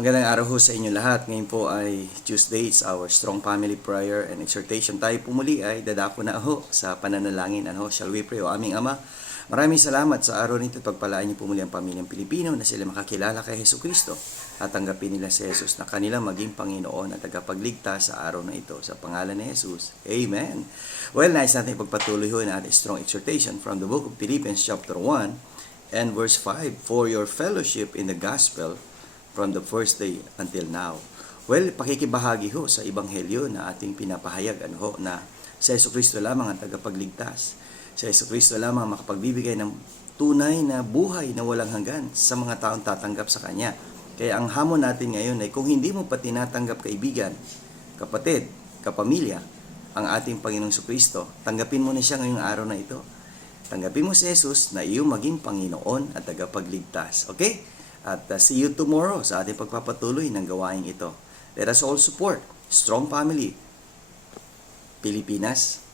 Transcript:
Magandang araw ho sa inyo lahat. Ngayon po ay Tuesday, it's our Strong Family Prayer and Exhortation. Tayo po muli ay dadako na ho sa pananalangin. Shall we pray? O aming Ama, maraming salamat sa araw nito. Pagpalaan niyo po muli ang pamilyang Pilipino na sila makakilala kay Jesucristo at tanggapin nila si Jesus na kanilang maging Panginoon at tagapagligtas sa araw na ito. Sa pangalan ni Jesus. Amen. Well, nais natin pagpatuloy ho na ating strong exhortation from the book of Philippians chapter 1 and verse 5. For your fellowship in the gospel from the first day until now. Well, pakikibahagi ho sa Ebanghelyo na ating pinapahayag na si Jesucristo lamang ang tagapagligtas. Si Jesucristo lamang makapagbibigay ng tunay na buhay na walang hanggan sa mga taong tatanggap sa Kanya. Kaya ang hamon natin ngayon ay kung hindi mo pa tinatanggap kaibigan, kapatid, kapamilya, ang ating Panginoong Jesucristo, tanggapin mo na siya ngayong araw na ito. Tanggapin mo si Jesus na iyong maging Panginoon at tagapagligtas. Okay? At see you tomorrow sa ating pagpapatuloy ng gawain ito. Let us all support Strong Family Pilipinas